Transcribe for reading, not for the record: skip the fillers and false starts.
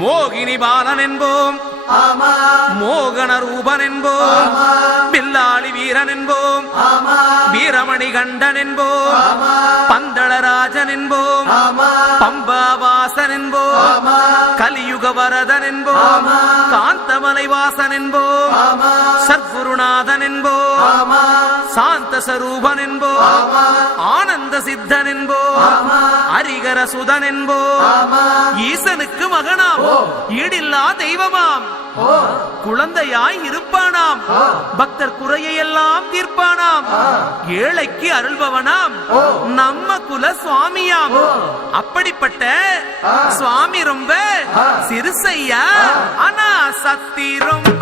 மோகினி பாலன் என்போம், மோகன ரூபன் என்போம், பில்லாளி வீரன் என்போம், வீரமணி கண்டன் என்போம், பந்தளராஜன் என்போம், பம்பாவாசன் என்போம், கலியுக வரதன் என்போம், காந்தமலை வாசன் என்போம், சத்குருநாதன் என்போம், சாந்த சரூபன் என்போம், ஆனந்த சித்தன் என்போம், ஹரிகர சுதன் என்போம், ஈசனுக்கு மகனாம், ஈடில்லா தெய்வமாம், குழந்தையாய் இருப்பானாம், பக்தர் குறையெல்லாம் தீர்ப்பானாம், ஏழைக்கு அருள்பவனாம், நம்ம குல சுவாமியாம். அப்படிப்பட்ட சுவாமி ரொம்ப சிறுசையா, ஆனா சக்தி ரொம்ப